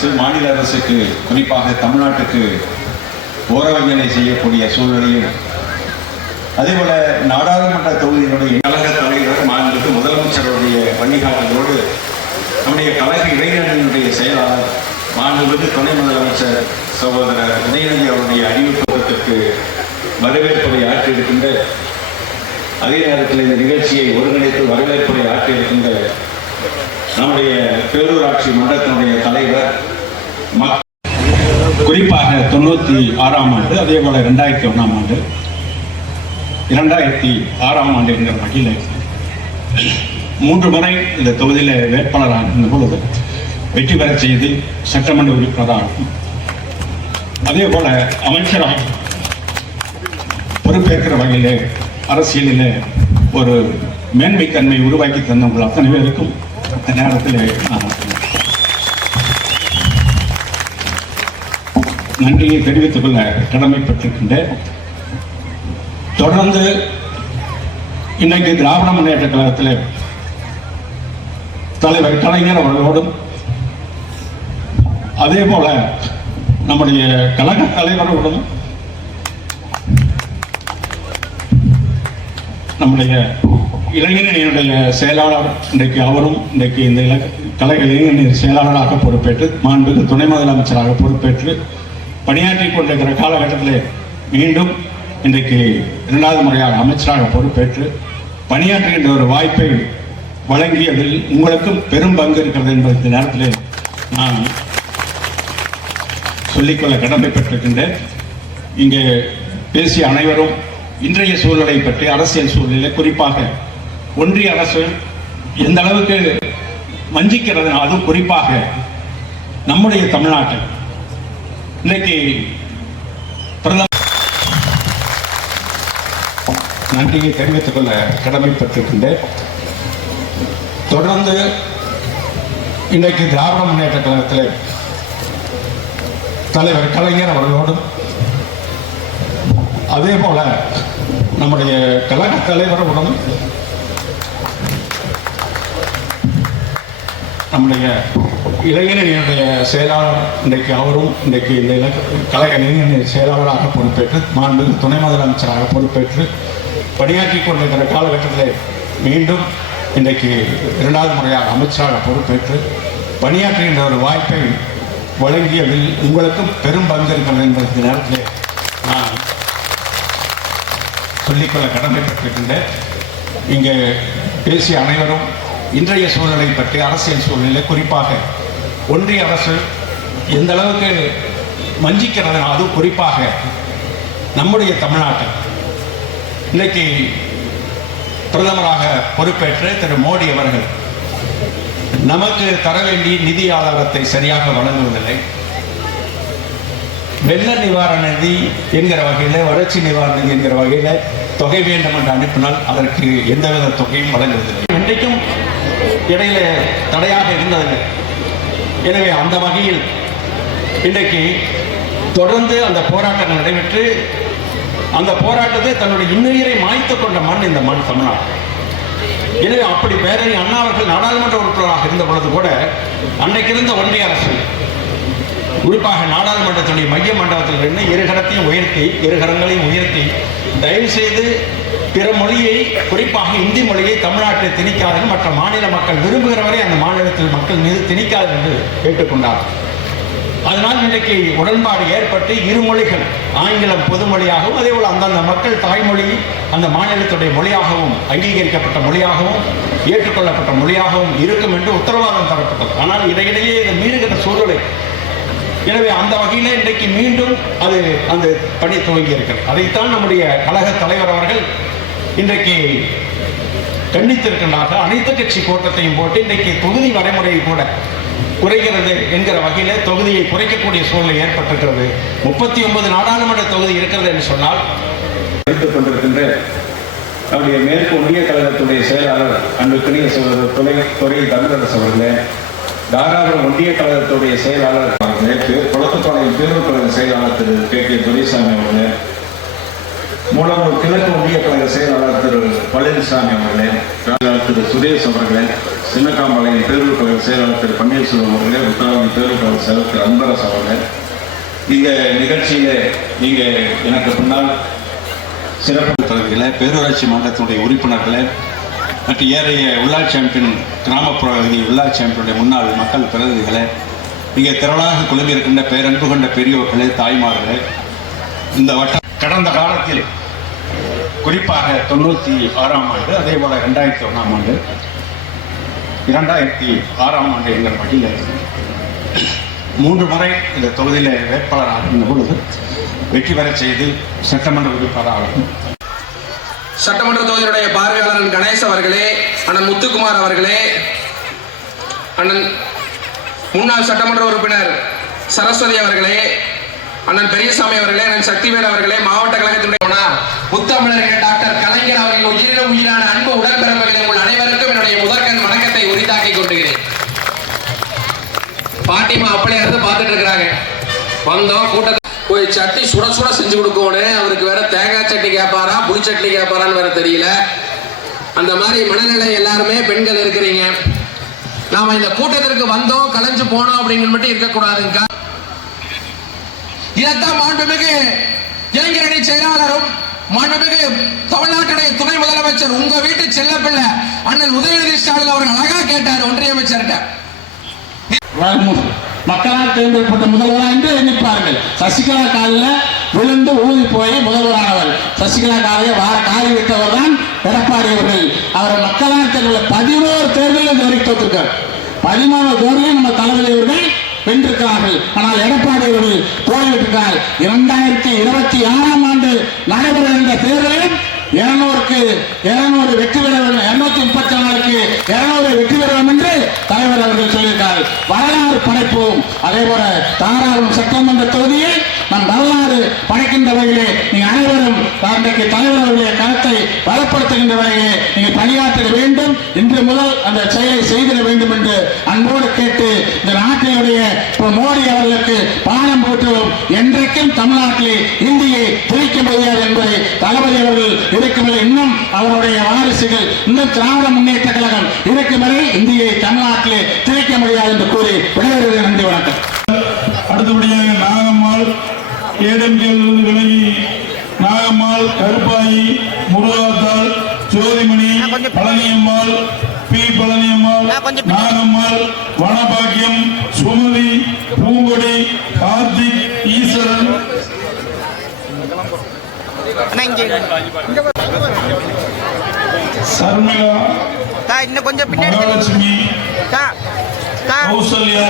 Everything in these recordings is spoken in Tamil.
அரசு மாநில அரசுக்கு குறிப்பாக தமிழ்நாட்டுக்கு ஓரவஞ்சனை செய்யக்கூடிய சூழ்நிலையும் அதேபோல நாடாளுமன்ற தொகுதியினுடைய கழக தலைவர் மாநிலத்து முதலமைச்சருடைய வழிகாட்டுதலோடு நம்முடைய கழக இளைஞர்களுடைய செயலாளர் மாண்புமிகு துணை முதலமைச்சர் சகோதரர் உதயநிதி அவருடைய அறிவிப்பதற்கு வரவேற்புரை ஆற்றியிருக்கின்ற அதே நேரத்தில் இந்த நிகழ்ச்சியை ஒருங்கிணைத்து வரவேற்புரை ஆற்றியிருக்கின்ற நம்முடைய பேரூராட்சி மன்றத்தினுடைய இருபத்தி ஆறாம் ஆண்டு அதே போல் ரெண்டாயிரத்தி ஒன்றாம் ஆண்டு இரண்டாயிரத்தி ஆறாம் ஆண்டு என்கிற வகையில் மூன்று முறை இந்த தொகுதியில் வேட்பாளராக இருந்த பொழுது வெற்றி பெற செய்து சட்டமன்ற உறுப்பினராக அதே போல அமைச்சராக பொறுப்பேற்கிற வகையிலே அரசியலில் ஒரு மேன்மைத்தன்மை உருவாக்கி தந்தவங்கள் அத்தனை பேருக்கும் அந்த நேரத்தில் நான் நன்றியை தெரிவித்துக் கொள்ள கடமைப்பட்டிருக்கின்றேன் தொடர்ந்து இன்றைக்கு திராவிட முன்னேற்ற கழகத்தில் தலைவர் கலைஞர் அவர்களோடும் அதே போல நம்முடைய கழக தலைவரோடும் நம்முடைய இளைஞரணியினுடைய செயலாளர் இன்றைக்கு அவரும் இன்றைக்கு இந்த இலக்க கழக செயலாளராக பொறுப்பேற்று மாண்புக்கு துணை முதலமைச்சராக பொறுப்பேற்று பணியாற்றி கொண்டிருக்கிற காலகட்டத்தில் மீண்டும் இன்றைக்கு இரண்டாவது முறையாக அமைச்சராக பொறுப்பேற்று பணியாற்றுகின்ற ஒரு வாய்ப்பை வழங்கியதில் உங்களுக்கும் பெரும் பங்கு இருக்கிறது என்பது இந்த நேரத்தில் நான் சொல்லிக்கொள்ள கடமைப்பட்டிருக்கின்றேன் இங்கே பேசிய அனைவரும் இன்றைய சூழலை பற்றி அரசியல் சூழ்நிலை குறிப்பாக ஒன்றிய அரசு எந்த அளவுக்கு வஞ்சிக்கிறது அதுவும் குறிப்பாக நம்முடைய தமிழ்நாட்டில் இன்னைக்கு பிரதமர் நன்றியை தெரிவித்துக் கொள்ள கடமைப்பட்டிருக்கின்றேன். தொடர்ந்து இன்றைக்கு திராவிட முன்னேற்ற கழகத்தில் தலைவர் கலைஞர் அவர்களோடும் அதே போல நம்முடைய கழக தலைவரோடும் நம்முடைய இளைஞரணியினுடைய செயலாளர் இன்றைக்கு அவரும் இன்றைக்கு இந்த இலக்க கலை இளைஞனின் செயலாளராக பொறுப்பேற்று மாண்பு துணை முதலமைச்சராக பொறுப்பேற்று பணியாற்றி கொண்டிருக்கிற காலகட்டத்தில் மீண்டும் இன்றைக்கு இரண்டாவது முறையாக அமைச்சராக பொறுப்பேற்று பணியாற்றுகின்ற ஒரு வாய்ப்பை வழங்கியதில் உங்களுக்கும் பெரும் பங்கு இருக்கிறது என்பதற்கு நேரத்தில் நான் சொல்லிக்கொள்ள கடமைப்பட்டிருக்கின்றேன். இங்கே பேசிய அனைவரும் இன்றைய சூழலை பற்றி அரசியல் சூழ்நிலை குறிப்பாக ஒன்றிய அரசு எந்த அளவுக்கு வஞ்சிக்கிறது அதுவும் குறிப்பாக நம்முடைய தமிழ்நாட்டில். இன்றைக்கு பிரதமராக பொறுப்பேற்று திரு மோடி அவர்கள் நமக்கு தர வேண்டிய நிதி ஆதாரத்தை சரியாக வழங்குவதில்லை. வெள்ள நிவாரண நிதி என்கிற வகையில் வறட்சி நிவாரண நிதி என்கிற வகையில் தொகை வேண்டும் என்று அனுப்பினால் அதற்கு எந்தவித தொகையும் வழங்குவதில்லை. இன்றைக்கும் இடையில தடையாக இருந்ததில்லை எனவே அந்த வகையில் இன்றைக்கு தொடர்ந்து அந்த போராட்டங்கள் நடைபெற்று அந்த போராட்டத்தை தன்னுடைய இன்னுயிரை மாய்த்து கொண்ட மண் இந்த மண் தமிழ்நாடு. எனவே அப்படி பேரணி அண்ணா அவர்கள் நாடாளுமன்ற உறுப்பினராக இருந்த பொழுது கூட அன்னைக்கு இருந்த ஒன்றிய அரசு குறிப்பாக நாடாளுமன்றத்துடைய மைய மண்டபத்தில் இருந்து இருகரத்தையும் உயர்த்தி இருகரங்களையும் உயர்த்தி தயவு செய்து பிற மொழியை குறிப்பாக இந்தி மொழியை தமிழ்நாட்டில் திணிக்காதீர்கள் மற்ற மாநில மக்கள் விரும்புகிறவரை அந்த மாநிலத்தில் மக்கள் மீது திணிக்காது என்று கேட்டுக்கொண்டார். அதனால் இன்றைக்கு உடன்பாடு ஏற்பட்டு இரு மொழிகள் ஆங்கிலம் பொதுமொழியாகவும் அதே போல் அந்தந்த மக்கள் தாய்மொழி அந்த மாநிலத்துடைய மொழியாகவும் அங்கீகரிக்கப்பட்ட மொழியாகவும் ஏற்றுக்கொள்ளப்பட்ட மொழியாகவும் இருக்கும் என்று உத்தரவாதம் தரப்பட்டது. ஆனால் இடையிடையே இது மீறுகிற சூழலை எனவே அந்த வகையில் இன்றைக்கு மீண்டும் அது அந்த பணி துவங்கி இருக்கிறது அதைத்தான் நம்முடைய கழக தலைவர் அவர்கள் இன்றைக்கு கண்டித்திருக்கின்றார்கள். அனைத்து கட்சி கூட்டத்தையும் போட்டு இன்றைக்கு தொகுதி நடைமுறையை கூட குறைகிறது என்கிற வகையில் தொகுதியை குறைக்கக்கூடிய சூழ்நிலை ஏற்பட்டிருக்கிறது. முப்பத்தி ஒன்பது நாடாளுமன்ற தொகுதி இருக்கிறது என்று சொன்னால் எடுத்துக் கொண்டிருக்கின்ற நம்முடைய மேற்கு ஒன்றிய கழகத்துடைய செயலாளர் அன்புக்குரிய சகோதரர் துணை துறை தமிழரசு அவர்களே தாராபுரம் ஒன்றிய கழகத்துடைய செயலாளர் அவர்களே குளத்துப்பாளையம் பேருந்து கழக செயலாளர் திரு கே கே துரைசாமி அவர்களே மூலம் கிழக்கு ஒன்றிய கழக செயலாளர் திரு பழனிசாமி அவர்களே செயலாளர் திரு சுரேஷ் அவர்களே சின்னக்காம்பாளையம் தேர்வு கழக செயலாளர் திரு பன்னீர்செல்வம் அவர்களே உத்தரவாதி தேர்வு கழக செயலாளர் திரு அன்பரசு அவர்களே. இந்த நிகழ்ச்சியில நீங்க எனக்கு பின்னால் சிறப்பு தலைவர்களே பேரூராட்சி மன்றத்தினுடைய உறுப்பினர்களே மற்றும் ஏறைய உள்ளா சாம்பியன் கிராமப்புற உள்ளா சாம்பியனுடைய முன்னாள் மக்கள் பிரதிநிதிகளே இங்கே திரளாக குழுமியிருக்கின்ற பேரன்பு கொண்ட பெரியோர்களே தாய்மார்களே இந்த வட்டம் கடந்த காலத்தில் குறிப்பாக தொண்ணூற்றி ஆறாம் ஆண்டு அதே போல் ரெண்டாயிரத்தி ஒன்றாம் ஆண்டு இரண்டாயிரத்தி ஆறாம் ஆண்டு எங்கள் வகையில் மூன்று முறை இந்த தொகுதியில் வேட்பாளராக இருந்த பொழுது வெற்றி பெறச் செய்து சட்டமன்ற உறுப்பினராகும் சட்டமன்ற தொகுதியுடைய பார்வையாளர் கணேஷ் அவர்களே அண்ணன் முத்துக்குமார் அவர்களே அண்ணன் முன்னாள் சட்டமன்ற உறுப்பினர் சரஸ்வதி அவர்களே அண்ணன் பெரியசாமி அவர்களே அண்ணன் சக்திவேல் அவர்களே மாவட்ட கழகத்தினுடைய முத்தமிழர்கள் டாக்டர் கலைஞர் அவர்கள் உயிரிலும் உயிரான அன்பு உடன்பிறப்புகளை உங்கள் அனைவருக்கும் என்னுடைய முதற்கண் வணக்கத்தை உரித்தாக்கிக் கொண்டுகிறேன் பாட்டிமா அப்படியே இருந்து பார்த்துட்டு இருக்கிறாங்க. வந்தோம் கூட்டத்தை போய் சட்னி சுட சுட செஞ்சு கொடுக்கணும் அவருக்கு வேற தேங்காய் சட்னி கேட்பாரா புளி சட்னி கேட்பாரான்னு வேற தெரியல. அந்த மாதிரி மனநிலை எல்லாருமே பெண்கள் இருக்கிறீங்க. நாம இந்த கூட்டத்திற்கு வந்தோம் கலைஞ்சு போனோம் அப்படிங்கிற மட்டும் இருக்கக்கூடாதுங்க. இதைத்தான் மாண்புமிகு இளைஞரணி செயலாளரும் மாண்புமிகு தமிழ்நாட்டுடைய துணை முதலமைச்சர் உங்க வீட்டு செல்லப்பிள்ளை அண்ணன் உதயநிதி ஸ்டாலின் அவர்கள் அழகா கேட்டார் ஒன்றிய அமைச்சர்கிட்ட. மக்களால் தேர்ந்தெடுக்கப்பட்ட முதல்வராக என்று எண்ணிப்பார்கள் சசிகலா காலில் விழுந்து ஊதி போய் முதல்வரானவர். சசிகலா காலையை வார காலி விட்டவர் தான் எடப்பாடி அவர்கள். அவரை மக்களால் தேர்தல பதினோரு தேர்தலில் இது வரைக்கும் பதிமூணு தேர்தலையும் நம்ம தளபதி அவர்கள் வென்றிருக்கிறார்கள். ஆனால் எடப்பாடி அவர்கள் தோல்விட்டிருக்கிறார் இரண்டாயிரத்தி இருபத்தி ஆறாம் ஆண்டு நடைபெற இருந்த தேர்தலில் இருநூறுக்கு இருநூறு வெற்றி பெற வேண்டும். இருநூத்தி முப்பத்தி நாலுக்கு இருநூறு வெற்றி பெற வேண்டும் என்று தலைவர் அவர்கள் சொல்லியிருக்கார் வரலாறு படைப்போம். அதே போல தாராளம் சட்டமன்ற தொகுதியை நம் வரலாறு படைக்கின்ற வகையிலே நீங்கள் அனைவரும் அன்றைக்கு தலைவர் அவருடைய கருத்தை பலப்படுத்துகின்ற வகையிலே நீங்கள் பணியாற்ற வேண்டும். இன்று முதல் அந்த செயலை செய்திட வேண்டும் என்று அன்போடு கேட்டு இந்த நாட்டினுடைய மோடி அவர்களுக்கு பாடம் போற்றுவோம். என்றைக்கும் தமிழ்நாட்டிலே இந்தியை பிரிக்க முடியாது என்பதை தளபதி அவர்கள் இருக்கும் இன்னும் அவருடைய வாரிசுகள் இன்னும் திராவிட முன்னேற்ற கழகம் இருக்கும் வரை இந்தியை தமிழ்நாட்டிலே திரிக்க முடியாது என்று கூறி விடைபெறுகிறேன். நன்றி வணக்கம். அடுத்தபடியாக ஏடம்கேலிருந்து விலகி நாகம்மாள் கருப்பாயி முருகாத்தாள் ஜோதிமணி பழனியம்மாள் பி. பழனியம்மாள் நாகம்மாள் வனபாக்கியம் சுமதி பூங்கொடி கார்த்திக் ஈஸ்வரன். சர்மிளா இன்னும் கொஞ்சம் பின்னாடி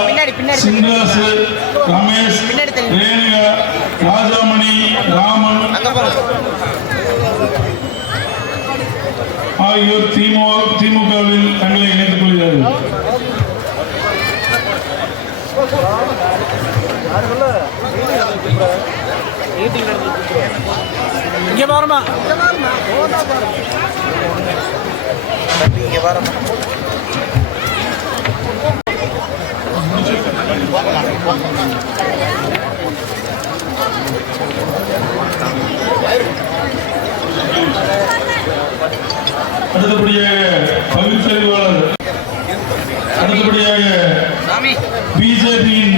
பின்னாடி, பின்னாடி. ராஜாமணி ராமன் ஆகியோர் திமுக திமுகவில் தங்களை இணைத்துக் கொள்கிறார்கள். இங்க வரோம் அடுத்தபடியாக பகுத்தறிவாளர் அடுத்தபடியாக பிஜேபியின்